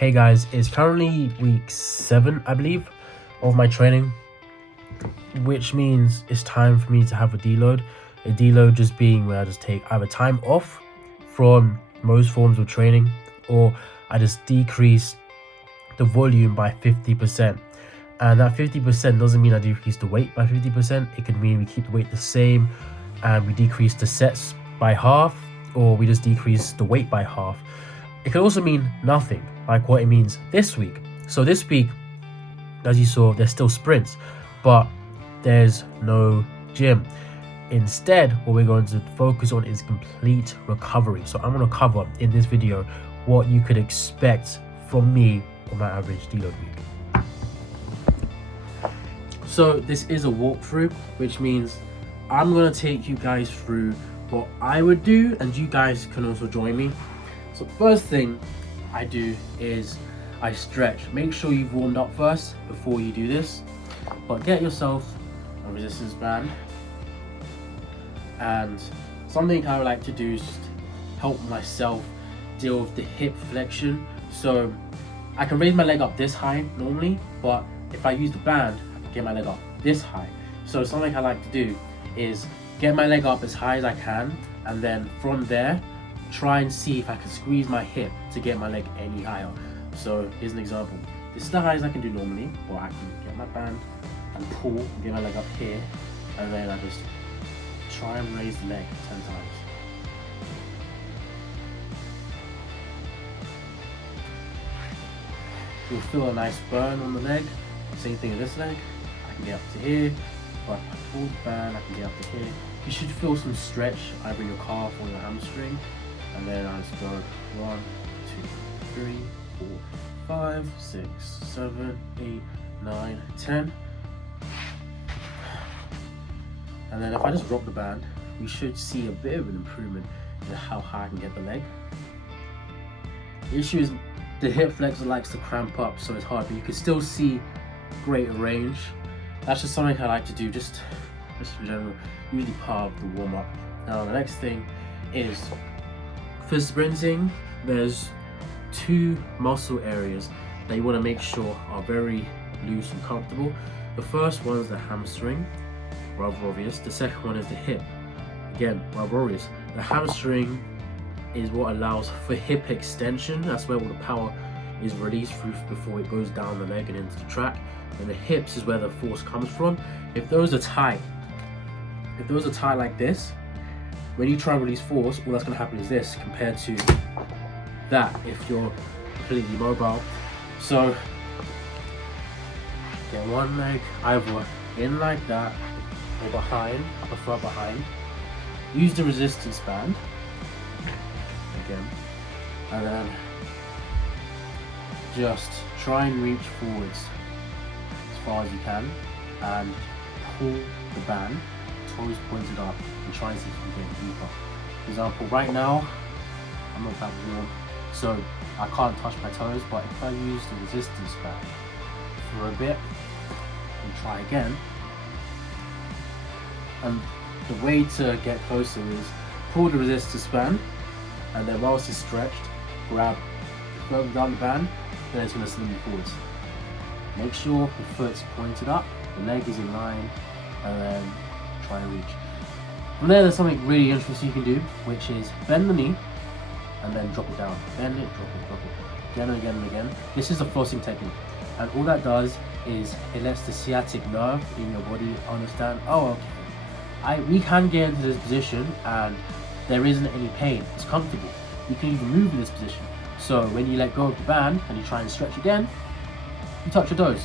Hey guys, it's currently week 7, I believe, of my training, which means it's time for me to have a deload. A deload just being where I just take either time off from most forms of training, or I just decrease the volume by 50%. And that 50% doesn't mean I decrease the weight by 50%. It could mean we keep the weight the same and we decrease the sets by half, or we just decrease the weight by half. It could also mean nothing, like what it means this week. So this week, as you saw, there's still sprints, but there's no gym. Instead, what we're going to focus on is complete recovery. So I'm going to cover in this video what you could expect from me on my average deload week. So this is a walkthrough, which means I'm going to take you guys through what I would do, and you guys can also join me. So the first thing I do is I stretch. Make sure you've warmed up first before you do this, but get yourself a resistance band. And something I would like to do is just help myself deal with the hip flexion. So I can raise my leg up this high normally, but if I use the band, I can get my leg up this high. So something I like to do is get my leg up as high as I can, and then from there try and see if I can squeeze my hip to get my leg any higher. So here's an example. This is the highest I can do normally, or I can get my band and pull and get my leg up here, and then I just try and raise the leg 10 times. You'll feel a nice burn on the leg. Same thing with this leg. I can get up to here, but if I pull the band, I can get up to here. You should feel some stretch either in your calf or your hamstring. And then I just go 1, 2, 3, 4, 5, 6, 7, 8, 9, 10. And then if I just drop the band, we should see a bit of an improvement in how high I can get the leg. The issue is the hip flexor likes to cramp up, so it's hard, but you can still see greater range. That's just something I like to do, just in general, usually part of the warm up. Now the next thing is, for sprinting, there's 2 muscle areas that you want to make sure are very loose and comfortable. The first one is the hamstring, rather obvious. The second one is the hip, again, rather obvious. The hamstring is what allows for hip extension. That's where all the power is released through before it goes down the leg and into the track. And the hips is where the force comes from. If those are tight like this, when you try and release force, all that's going to happen is this, compared to that if you're completely mobile. So get one leg either in like that or behind. I prefer behind. Use the resistance band again, and then just try and reach forwards as far as you can and pull the band, toes pointed up, and try and see if you can get deeper. For example, right now I'm not that warm, so I can't touch my toes, but if I use the resistance band for a bit and try again, and the way to get closer is pull the resistance band, and then whilst it's stretched, grab further down the band, then it's going to sling you forwards. Make sure the foot's pointed up, the leg is in line, and then try and reach. From there, there's something really interesting you can do, which is bend the knee and then drop it down. Bend it, drop it, again and again and again. This is a flossing technique, and all that does is it lets the sciatic nerve in your body understand, oh, okay, we can get into this position and there isn't any pain. It's comfortable. You can even move in this position. So when you let go of the band and you try and stretch again, you touch your toes.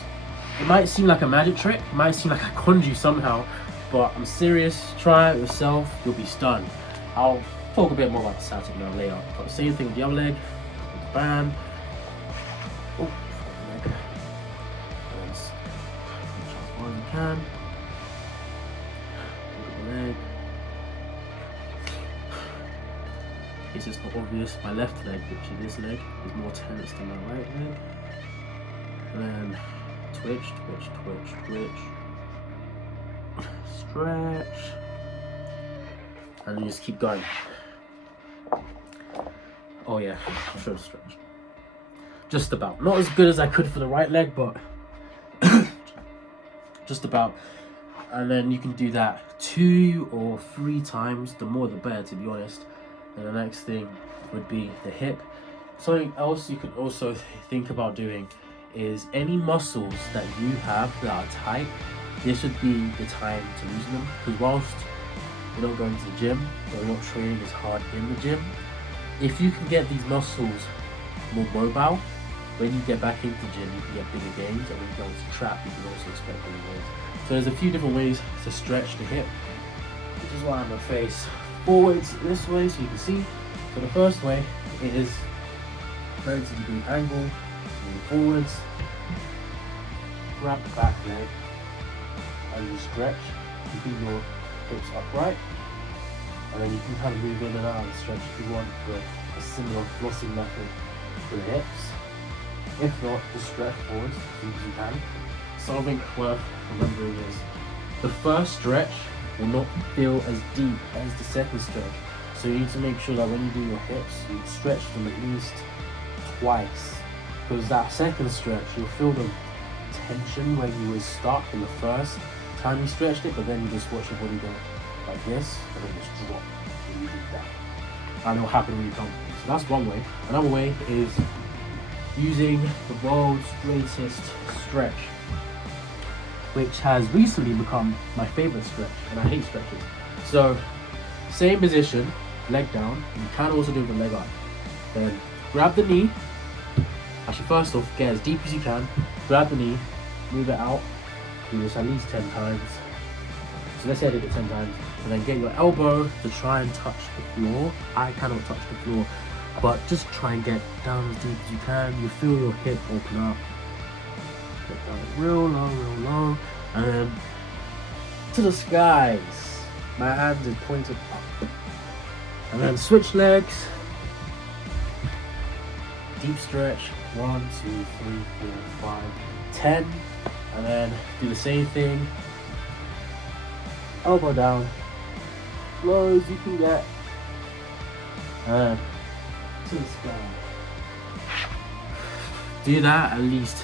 It might seem like a magic trick, it might seem like I conjure you somehow, but I'm serious. Try it yourself, you'll be stunned. I'll talk a bit more about the sciatic nerve later, but the same thing with the other leg, with the band. Oh, leg. As far as you can. Leg. It's just not obvious. My left leg, which is this leg, is more tense than my right leg. And then twitch, twitch, twitch, twitch. Stretch. And you just keep going. Oh yeah, I should have stretched. just about. Not as good as I could for the right leg, but just about. And then you can do that 2 or 3 times. The more the better, to be honest. And the next thing would be the hip. Something else you could also think about doing is any muscles that you have that are tight, this would be the time to loosen them. Because whilst we're not going to the gym, or we're not training as hard in the gym, if you can get these muscles more mobile, when you get back into the gym, you can get bigger gains, and when you go into trap, you can also expect bigger gains. So there's a few different ways to stretch the hip, which is why I'm gonna face forwards this way so you can see. So the first way is 90-degree angle, move forwards, grab the back leg, and you stretch, keeping your hips upright, and then you can kind of move in and out and stretch if you want for a similar flossing method for the hips. If not, just stretch forwards as deep as you can. Something worth remembering is the first stretch will not feel as deep as the second stretch. So you need to make sure that when you do your hips, you stretch them at least twice. Because that second stretch, you'll feel the tension where you were stuck in the first time you stretched it, but then you just watch your body go like this, and then just drop when you do that. And it'll happen when you come. So that's one way. Another way is using the world's greatest stretch, which has recently become my favorite stretch, and I hate stretches. So, same position, leg down, and you can also do it with the leg up. Then grab the knee. Actually, first off, get as deep as you can. Grab the knee, move it out. Do this at least 10 times. So let's say I did it 10 times. And then get your elbow to try and touch the floor. I cannot touch the floor, but just try and get down as deep as you can. You feel your hip open up. Get down real low, and then to the skies. My hand is pointed up. And then switch legs. Deep stretch. 1, 2, 3, 4, 5, 10. And then do the same thing. Elbow down. Low as you can get. And to the sky. Do that at least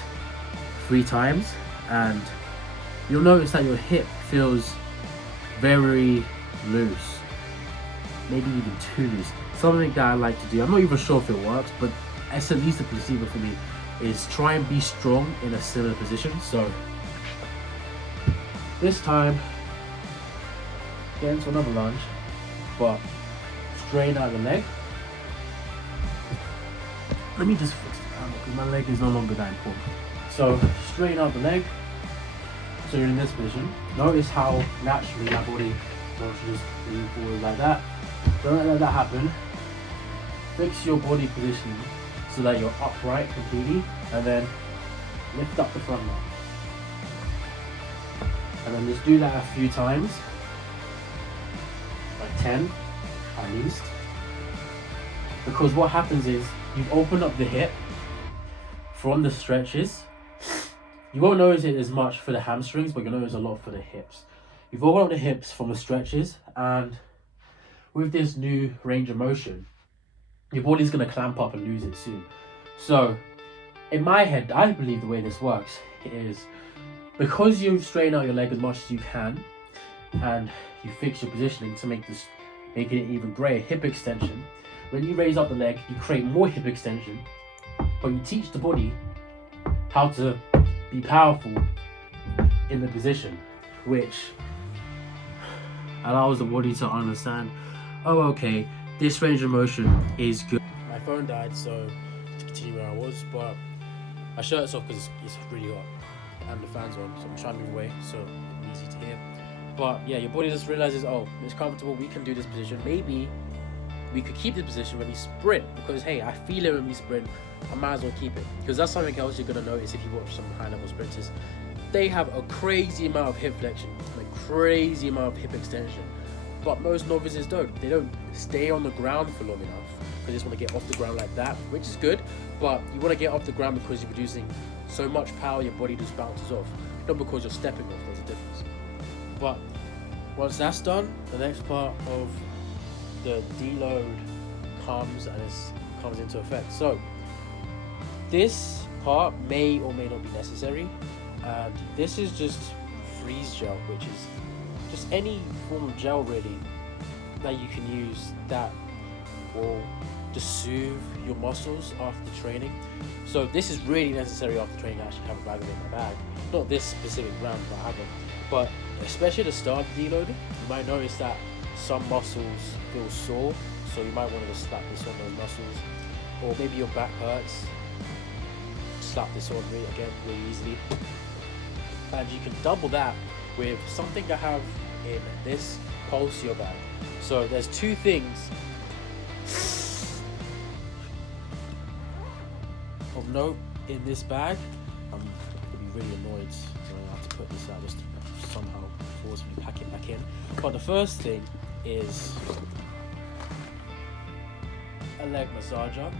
3 times, and you'll notice that your hip feels very loose, maybe even too loose. Something that I like to do, I'm not even sure if it works, but it's at least a placebo for me, is try and be strong in a similar position. So this time, get into another lunge, but straighten out the leg. Let me just fix it because my leg is no longer that important. So straighten out the leg. So you're in this position. Notice how naturally my body wants to just move forward like that. Don't let that happen. Fix your body positioning so that you're upright completely, and then lift up the front leg. And then just do that a few times, like 10 at least. Because what happens is you open up the hip from the stretches. You won't notice it as much for the hamstrings, but you'll notice a lot for the hips. You've opened up the hips from the stretches, and with this new range of motion, your body's going to clamp up and lose it soon. So, in my head, I believe the way this works is because you've straightened out your leg as much as you can, and you fix your positioning to make it even greater hip extension. When you raise up the leg, you create more hip extension, but you teach the body how to be powerful in the position, which allows the body to understand, oh, okay, this range of motion is good. My phone died, so to continue where I was, but my shirt's off because it's really hot and the fan's on, so I'm trying to move away so it's easy to hear. But yeah, your body just realizes, oh, it's comfortable, we can do this position. Maybe we could keep the position when we sprint, because hey, I feel it when we sprint, I might as well keep it. Because that's something else you're going to notice if you watch some high level sprinters. They have a crazy amount of hip flexion, a crazy amount of hip extension. But most novices don't. They don't stay on the ground for long enough because they just want to get off the ground like that, which is good. But you want to get off the ground because you're producing so much power, your body just bounces off. Not because you're stepping off, there's a difference. But once that's done, the next part of the deload comes into effect. So This part may or may not be necessary, and this is just freeze gel, which is just any form of gel really that you can use that will just soothe your muscles after training. So this is really necessary after training. I actually have a bag of it in my bag, not this specific brand, but I have it. But especially at the start of the deload, you might notice that some muscles feel sore, so you might want to just slap this on those muscles. Or maybe your back hurts, slap this on really easily. And you can double that with something I have in this Pulsio bag. So there's two things of note in this bag. I'm gonna be really annoyed, so I have to put this out just to somehow forcefully pack it back in. But the first thing is a leg massager.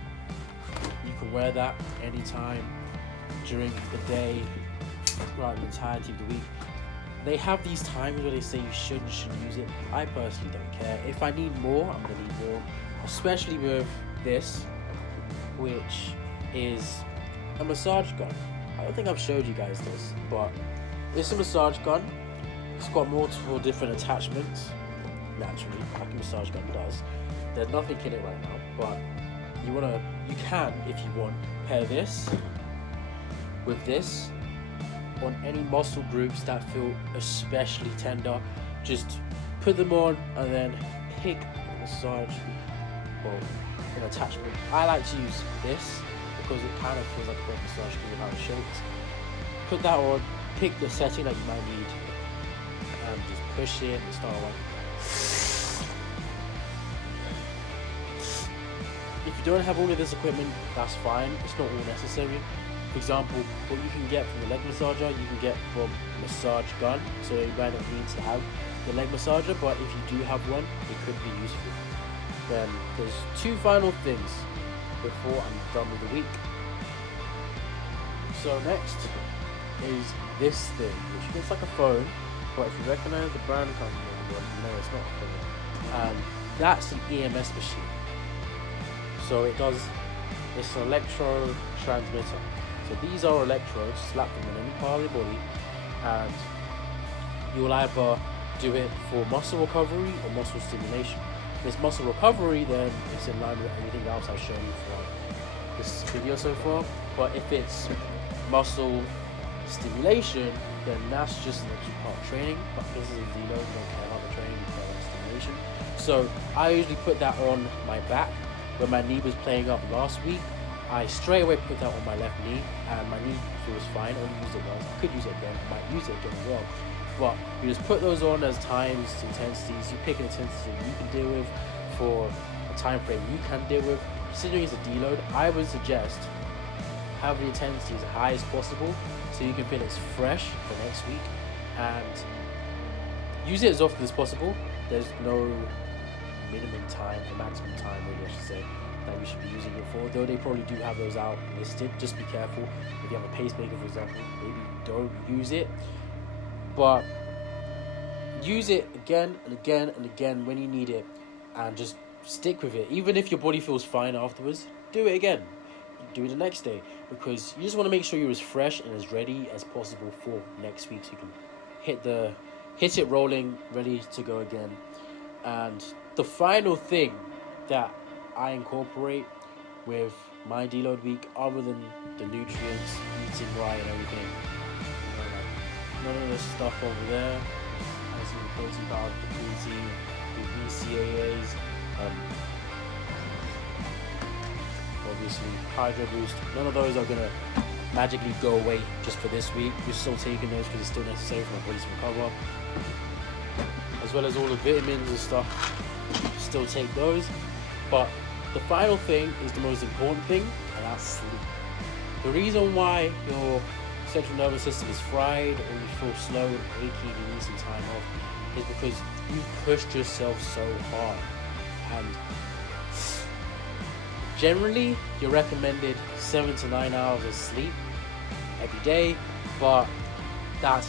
You can wear that anytime during the day, throughout the entirety of the week. They have these times where they say you shouldn't use it. I personally don't care. If I need more, I'm gonna need more. Especially with this, which is a massage gun. I don't think I've showed you guys this, but it's a massage gun. It's got multiple different attachments. Naturally, like a massage gun does. There's nothing in it right now, but you can, if you want, pair this with this on any muscle groups that feel especially tender. Just put them on and then pick a massage, well, an attachment. I like to use this because it kind of feels like a foot massage because of how it shapes. Put that on, pick the setting that you might need, and just push it and start like. If you don't have all of this equipment, that's fine. It's not all necessary. For example, what you can get from the leg massager, you can get from a massage gun. So you might not need to have the leg massager, but if you do have one, it could be useful. Then there's two final things before I'm done with the week. So next is this thing, which looks like a phone, but if you recognize the brand company, you know it's not a phone. And that's an EMS machine. So it's an electro transmitter. So these are electrodes, slap them on any part of the body, and you will either do it for muscle recovery or muscle stimulation. If it's muscle recovery, then it's in line with everything else I've shown you for this video so far. But if it's muscle stimulation, then that's just an extra part of training. But this is a deload, you don't care about the training, you care about stimulation. So I usually put that on my back. When my knee was playing up last week, I straight away put that on my left knee, and my knee feels fine. I only used it once. I could use it again. I might use it again as well. But you just put those on as times, intensities. You pick an intensity you can deal with for a time frame you can deal with. Considering it's a deload, I would suggest have the intensity as high as possible so you can feel it's fresh for next week, and use it as often as possible. There's no minimum time or maximum time, maybe I should say, that you should be using it for, though they probably do have those out listed. Just be careful. If you have a pacemaker, for example, maybe don't use it, but use it again and again and again when you need it, and just stick with it. Even if your body feels fine afterwards, do it again, do it the next day, because you just want to make sure you're as fresh and as ready as possible for next week, so you can hit it rolling, ready to go again. And the final thing that I incorporate with my deload week, other than the nutrients, eating right and everything, none of the stuff over there, I see the protein powder, the creatine, the BCAAs, obviously Hydro Boost, none of those are gonna magically go away just for this week. You're still taking those because it's still necessary for my body to recover, as well as all the vitamins and stuff. Still take those, but the final thing is the most important thing, and that's sleep. The reason why your central nervous system is fried, or you feel slow and achy and you need some time off, is because you've pushed yourself so hard. And generally, you're recommended 7 to 9 hours of sleep every day, but that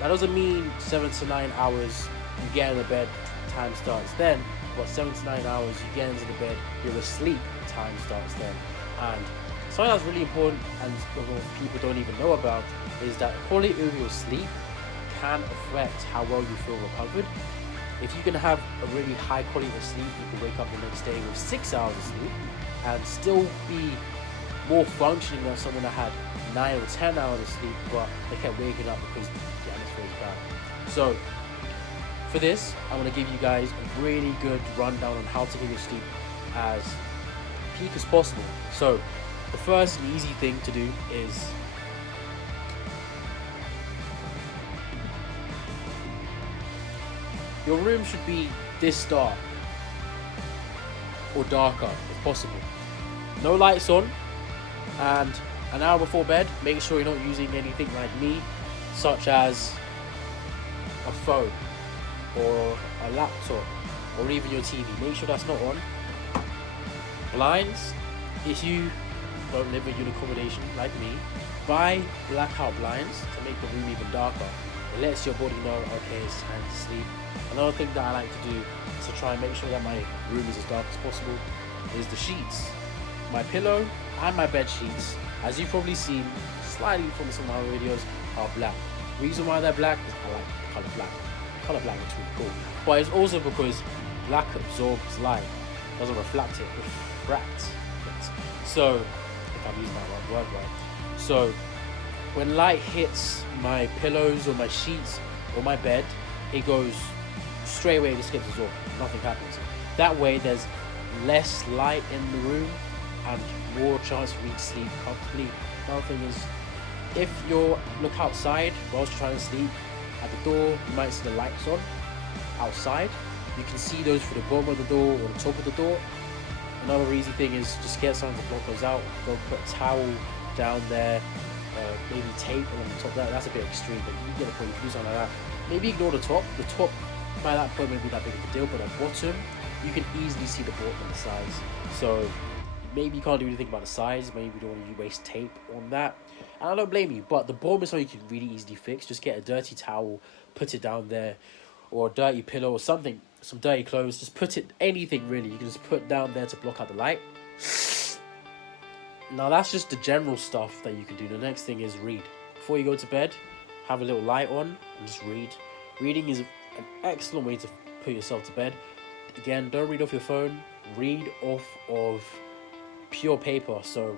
doesn't mean 7 to 9 hours you get in the bed, time starts then. But 7 to 9 hours you get into the bed, you're asleep, time starts then. And something that's really important and people don't even know about is that the quality of your sleep can affect how well you feel recovered. If you can have a really high quality of sleep, you can wake up the next day with 6 hours of sleep and still be more functioning than someone that had 9 or 10 hours of sleep, but they kept waking up because the atmosphere is bad. So for this, I want to give you guys a really good rundown on how to get your sleep as peak as possible. So the first and easy thing to do is your room should be this dark or darker if possible. No lights on, and an hour before bed, make sure you're not using anything like me, such as a phone or a laptop or even your TV. Make sure that's not on. Blinds, if you don't live in your accommodation like me, buy blackout blinds to make the room even darker. It lets your body know, okay, it's time to sleep. Another thing that I like to do to try and make sure that my room is as dark as possible is the sheets. My pillow and my bed sheets, as you've probably seen slightly from some of my videos, are black. The reason why they're black is I like the colour black. Colour black looks really cool. But it's also because black absorbs light, doesn't reflect it, refracts it. So, if I'm using that word right. So, when light hits my pillows or my sheets or my bed, it goes straight away, it just gets absorbed. Nothing happens. That way, there's less light in the room and more chance for me to sleep comfortably. Another thing is, if you look outside whilst you're trying to sleep, at the door you might see the lights on outside. You can see those through the bottom of the door or the top of the door. Another easy thing is just get something to block those out. Go put a towel down there, maybe tape on the top of that. That's a bit extreme, but you get a point. You can do something like that. Maybe ignore the top. The top by that point may be that big of a deal, but at the bottom you can easily see the bottom and the sides. So maybe you can't do anything about the sides. Maybe you don't want to waste tape on that. And I don't blame you, but the bottom is something you can really easily fix. Just get a dirty towel, put it down there, or a dirty pillow or something, some dirty clothes. Just put it, anything really, you can just put down there to block out the light. Now that's just the general stuff that you can do. The next thing is read. Before you go to bed, have a little light on and just read. Reading is an excellent way to put yourself to bed. Again, don't read off your phone, read off of pure paper. So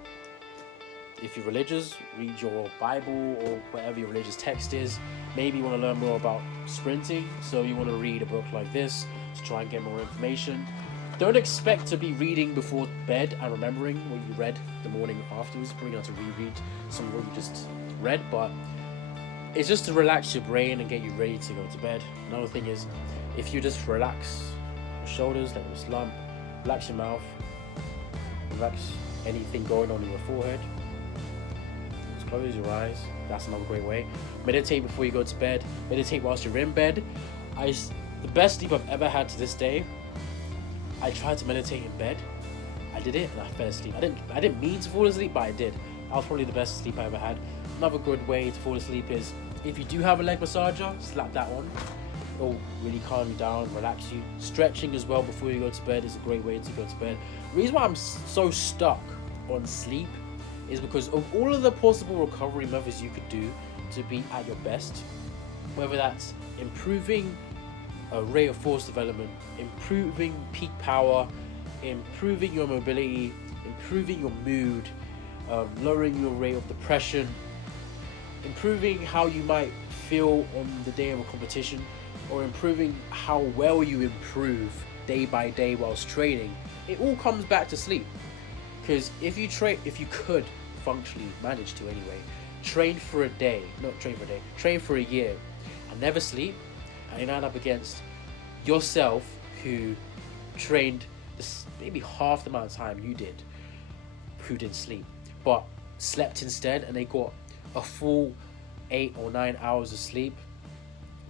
if you're religious, read your Bible or whatever your religious text is. Maybe you want to learn more about sprinting, so you want to read a book like this to try and get more information. Don't expect to be reading before bed and remembering what you read the morning afterwards. Probably not to reread some of what you just read, but it's just to relax your brain and get you ready to go to bed. Another thing is, if you just relax your shoulders, let them slump, relax your mouth, relax anything going on in your forehead. Just close your eyes. That's another great way. Meditate before you go to bed. Meditate whilst you're in bed. The best sleep I've ever had to this day, I tried to meditate in bed. I did it and I fell asleep. I didn't mean to fall asleep, but I did. That was probably the best sleep I ever had. Another good way to fall asleep is, if you do have a leg massager, slap that on. It'll really calm you down, relax you. Stretching as well before you go to bed is a great way to go to bed. The reason why I'm so stuck on sleep is because of all of the possible recovery methods you could do to be at your best. Whether that's improving rate of force development, improving peak power, improving your mobility, improving your mood, lowering your rate of depression, improving how you might feel on the day of a competition, or improving how well you improve day by day whilst training. It all comes back to sleep. Because if you could functionally manage to anyway, train for a year and never sleep, and you end up against yourself who trained maybe half the amount of time you did, who didn't sleep but slept instead, and they got a full 8 or 9 hours of sleep,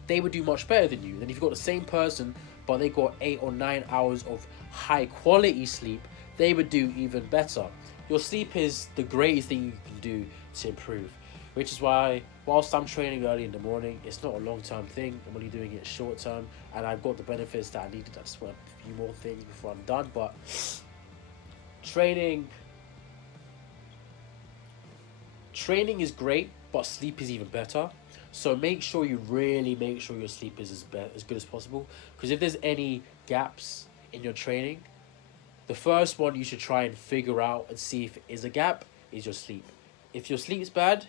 they would do much better than you. Then if you've got the same person but they got 8 or 9 hours of high quality sleep, they would do even better. Your sleep is the greatest thing you can do to improve, which is why whilst I'm training early in the morning, it's not a long-term thing. I'm only doing it short-term, and I've got the benefits that I needed. I just want a few more things before I'm done, but training training is great, but sleep is even better. So make sure you really make sure your sleep is as good as possible. Because if there's any gaps in your training, the first one you should try and figure out and see if it is a gap is your sleep. If your sleep's bad,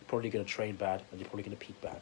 you're probably going to train bad and you're probably going to peak bad.